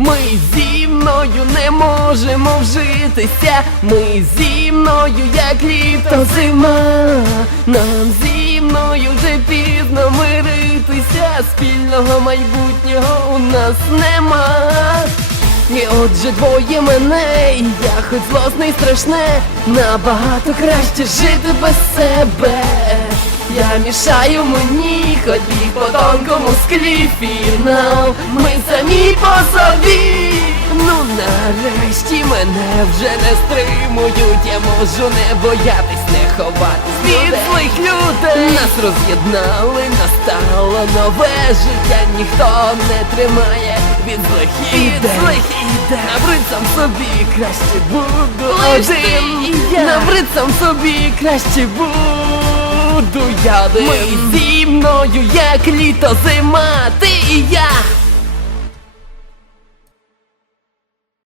Ми зі мною не можемо вжитися. Ми зі мною, як літо зима. Нам зі мною вже пізно миритися. Спільного майбутнього у нас нема. І отже двоє мене, і я хоч злосне і страшне, набагато краще жити без себе. Я мішаю мені, ходіть по тонкому склі фінал. Ми самі по собі. Ну нарешті мене вже не стримують. Я можу не боятись, не ховатись від злих людей. Нас роз'єднали, настало нове життя. Ніхто не тримає від злих ідей. злих ідей. Набрид сам собі краще буду один. Набрид сам собі краще буду я один. Ми зі мною, як літо зима, ти і я.